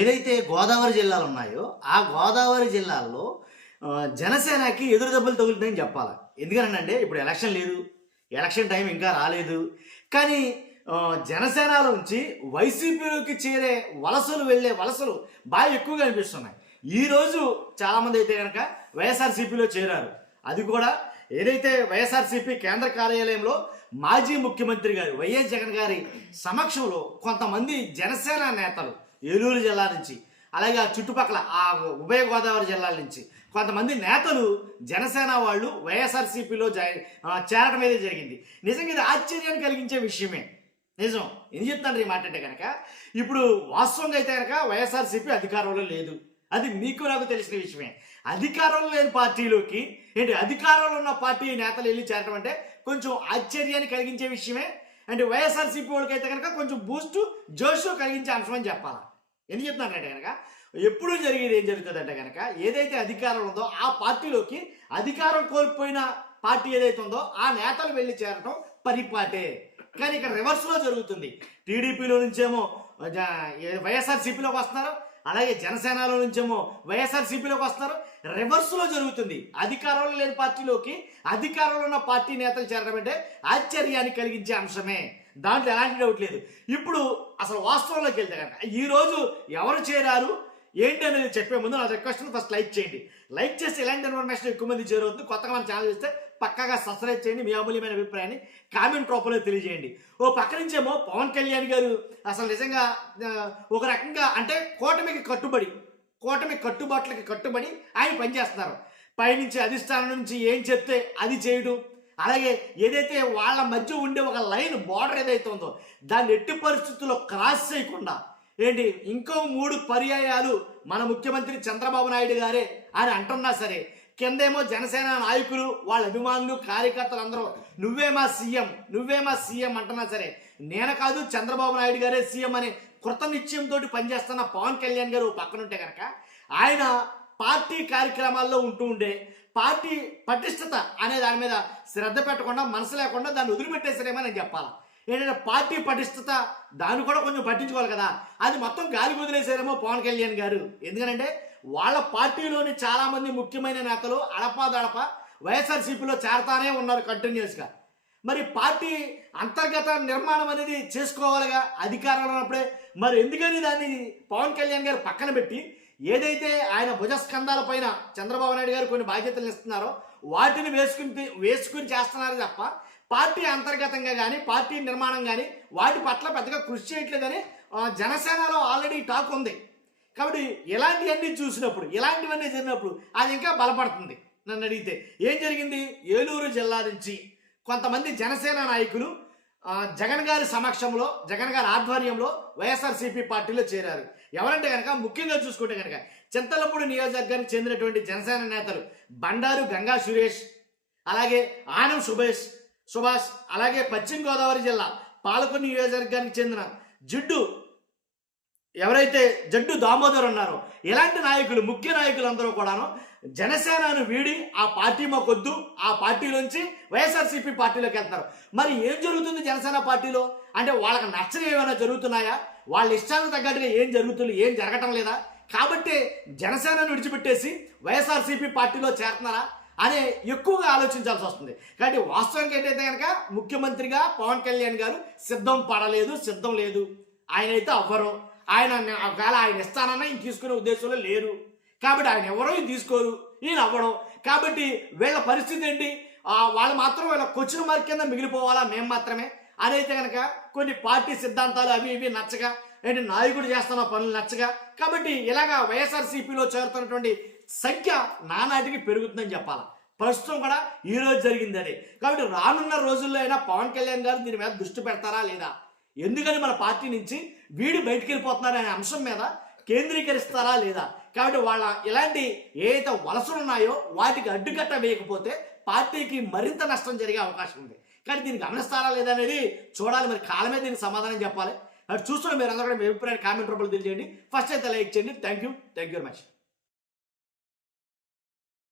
ఏదైతే గోదావరి జిల్లాలు ఉన్నాయో, ఆ గోదావరి జిల్లాల్లో జనసేనకి ఎదురు దెబ్బలు తగులుతాయని చెప్పాలి. ఎందుకనంటే ఇప్పుడు ఎలక్షన్ లేదు. ఎలక్షన్ టైం ఇంకా రాలేదు. కానీ జనసేనలో నుంచి వైసీపీలోకి చేరే వలసలు బాగా ఎక్కువగా అనిపిస్తున్నాయి. ఈరోజు చాలామంది అయితే కనుక వైఎస్ఆర్సీపీలో చేరారు. అది కూడా ఏదైతే వైఎస్ఆర్సీపీ కేంద్ర కార్యాలయంలో మాజీ ముఖ్యమంత్రి గారు వైఎస్ జగన్ గారి సమక్షంలో కొంతమంది జనసేన నేతలు ఏలూరు జిల్లా నుంచి, అలాగే ఆ చుట్టుపక్కల ఆ ఉభయ గోదావరి జిల్లాల నుంచి కొంతమంది నేతలు జనసేన వాళ్ళు వైఎస్ఆర్సీపీలో చేరడం అయితే జరిగింది. నిజంగా ఇది ఆశ్చర్యాన్ని కలిగించే విషయమే. నిజం ఏం చెప్తాను ఈ మాట అంటే కనుక, ఇప్పుడు వాస్తవంగా అయితే కనుక వైఎస్ఆర్సీపీ అధికారంలో లేదు. అది మీకు నాకు తెలిసిన విషయమే. అధికారంలో లేని పార్టీలోకి అధికారంలో ఉన్న పార్టీ నేతలు వెళ్ళి చేరడం అంటే కొంచెం ఆశ్చర్యాన్ని కలిగించే విషయమే. అంటే వైఎస్ఆర్సీపీ వాళ్ళకి అయితే కనుక కొంచెం జోషు కలిగించే అంశం అని చెప్పాలి. ఎందుకు చెప్తున్నానంటే కనుక, ఎప్పుడు జరిగేది ఏం జరుగుతుందంటే కనుక, ఏదైతే అధికారం ఉందో ఆ పార్టీలోకి అధికారం కోల్పోయిన పార్టీ ఏదైతే ఉందో ఆ నేతలు వెళ్ళి చేరడం పరిపాటే. కానీ ఇక్కడ రివర్స్లో జరుగుతుంది. టీడీపీలో నుంచేమో వైఎస్ఆర్సీపీలోకి వస్తున్నారు, అలాగే జనసేనలో నుంచేమో వైఎస్ఆర్సీపీలోకి వస్తున్నారు. రివర్స్లో జరుగుతుంది. అధికారంలో లేని పార్టీలోకి అధికారంలో ఉన్న పార్టీ నేతలు చేరడం అంటే ఆశ్చర్యాన్ని కలిగించే అంశమే. దాంట్లో ఎలాంటి డౌట్ లేదు. ఇప్పుడు అసలు వాస్తవంలోకి వెళ్తే కనుక ఈరోజు ఎవరు చేరారు ఏంటి అనేది చెప్పే ముందు నా రిక్వెస్ట్ ఫస్ట్ లైక్ చేయండి. లైక్ చేసి ఇలాంటి ఇన్ఫర్మేషన్ ఎక్కువ మంది చేరవద్దు. కొత్తగా మన ఛానల్ చేస్తే పక్కాగా సబ్స్క్రైబ్ చేయండి. మీ అమూల్యమైన అభిప్రాయాన్ని కామెంట్ రూపంలో తెలియజేయండి. ఓ పక్క నుంచేమో పవన్ కళ్యాణ్ గారు అసలు నిజంగా ఒక రకంగా అంటే కూటమి కట్టుబాట్లకి కట్టుబడి ఆయన పనిచేస్తున్నారు. పైనుంచి అధిష్టానం నుంచి ఏం చెప్తే అది చేయడం, అలాగే ఏదైతే వాళ్ళ మధ్య ఉండే ఒక లైన్ బార్డర్ ఏదైతే ఉందో దాన్ని ఎట్టి పరిస్థితుల్లో క్రాస్ చేయకుండా ఇంకో 3 పర్యాయాలు మన ముఖ్యమంత్రి చంద్రబాబు నాయుడు గారే అని అంటున్నా సరే, కిందేమో జనసేన నాయకులు వాళ్ళ అభిమానులు కార్యకర్తలు అందరూ నువ్వే మా సీఎం అంటున్నా సరే, నేను కాదు చంద్రబాబు నాయుడు గారే సీఎం అనే కృత నిశ్చయంతో పనిచేస్తున్న పవన్ కళ్యాణ్ గారు పక్కనుంటే కనుక ఆయన పార్టీ కార్యక్రమాల్లో ఉండే పార్టీ పటిష్టత అనే దాని మీద శ్రద్ధ పెట్టకుండా మనసు లేకుండా దాన్ని వదిలిపెట్టేసారేమో నేను చెప్పాలా. పార్టీ పటిష్టత దాన్ని కూడా కొంచెం పట్టించుకోవాలి కదా. అది మొత్తం గాలి వదిలేసారేమో పవన్ కళ్యాణ్ గారు. ఎందుకంటే వాళ్ళ పార్టీలోని చాలామంది ముఖ్యమైన నేతలు అడపాదడప వైఎస్ఆర్సీపీలో చేరతానే ఉన్నారు కంటిన్యూస్గా. మరి పార్టీ అంతర్గత నిర్మాణం అనేది చేసుకోవాలిగా అధికారంలో ఉన్నప్పుడే. మరి ఎందుకని దాన్ని పవన్ కళ్యాణ్ గారు పక్కన పెట్టి ఏదైతే ఆయన భుజస్కంధాల పైన చంద్రబాబు నాయుడు గారు కొన్ని బాధ్యతలు ఇస్తున్నారో వాటిని వేసుకుని చేస్తున్నారు తప్ప పార్టీ అంతర్గతంగా కానీ పార్టీ నిర్మాణం కానీ వాటి పట్ల పెద్దగా కృషి చేయట్లేదని జనసేనలో ఆల్రెడీ టాక్ ఉంది. కాబట్టి ఇలాంటివన్నీ జరిగినప్పుడు అది ఇంకా బలపడుతుంది. నన్ను అడిగితే ఏం జరిగింది, ఏలూరు జిల్లా నుంచి కొంతమంది జనసేన నాయకులు జగన్ గారి సమక్షంలో జగన్ గారి ఆధ్వర్యంలో వైఎస్ఆర్సీపీ పార్టీలో చేరారు. ఎవరంటే కనుక ముఖ్యంగా చూసుకుంటే కనుక చింతలపూడి నియోజకవర్గానికి చెందినటువంటి జనసేన నేతలు బండారు గంగా సురేష్, అలాగే ఆనం సుభాష్, అలాగే పశ్చిమ గోదావరి జిల్లా పాలకొల్లు నియోజకవర్గానికి చెందిన జడ్డు దామోదర్ ఉన్నారో ఇలాంటి నాయకులు ముఖ్య నాయకులందరూ కూడాను జనసేనను వీడి ఆ పార్టీ మాకొద్దు, ఆ పార్టీలోంచి వైఎస్ఆర్సీపీ పార్టీలోకి వెళ్తున్నారు. మరి ఏం జరుగుతుంది జనసేన పార్టీలో అంటే వాళ్ళకి నచ్చని ఏమైనా జరుగుతున్నాయా, వాళ్ళ ఇష్టానికి తగ్గట్టుగా ఏం జరగటం లేదా, కాబట్టి జనసేనను విడిచిపెట్టేసి వైఎస్ఆర్సీపీ పార్టీలో చేరుతున్నారా అనే ఎక్కువగా ఆలోచించాల్సి వస్తుంది. కాబట్టి వాస్తవానికి ఏంటైతే కనుక ముఖ్యమంత్రిగా పవన్ కళ్యాణ్ గారు సిద్ధం లేదు. ఆయనైతే అవ్వరు. ఒకవేళ ఆయన ఇస్తానన్నా ఈయన తీసుకునే ఉద్దేశంలో లేరు. కాబట్టి ఆయన ఎవరో ఈయన తీసుకోరు, ఈయన అవ్వడం. కాబట్టి వీళ్ళ పరిస్థితి ఏంటి, వాళ్ళు మాత్రం వీళ్ళ క్వశ్చన్ మార్క్ కింద మిగిలిపోవాలా మేము మాత్రమే అని అయితే కనుక కొన్ని పార్టీ సిద్ధాంతాలు అవి ఇవి నచ్చగా నాయకుడు చేస్తున్న పనులు నచ్చగా కాబట్టి ఇలాగా వైఎస్ఆర్సీపీలో చేరుతున్నటువంటి సంఖ్య నానాటికి పెరుగుతుందని చెప్పాలి. ప్రస్తుతం కూడా ఈరోజు జరిగింది అదే. కాబట్టి రానున్న రోజుల్లో అయినా పవన్ కళ్యాణ్ గారు దీని మీద దృష్టి పెడతారా లేదా, ఎందుకని మన పార్టీ నుంచి వీడు బయటికి వెళ్ళిపోతున్నారు అనే అంశం మీద కేంద్రీకరిస్తారా లేదా. కాబట్టి వాళ్ళ ఇలాంటి ఏదైతే వలసలు ఉన్నాయో వాటికి అడ్డుకట్ట వేయకపోతే పార్టీకి మరింత నష్టం జరిగే అవకాశం ఉంది. కానీ దీన్ని గమనిస్తారా లేదా అనేది చూడాలి. మరి కాలమే దీనికి సమాధానం చెప్పాలి. అటు చూస్తున్న మీరు అందరూ కూడా మీ అభిప్రాయాన్ని కామెంట్ రూపంలో తెలియజేయండి. ఫస్ట్ అయితే లైక్ చేయండి. Thank you very much.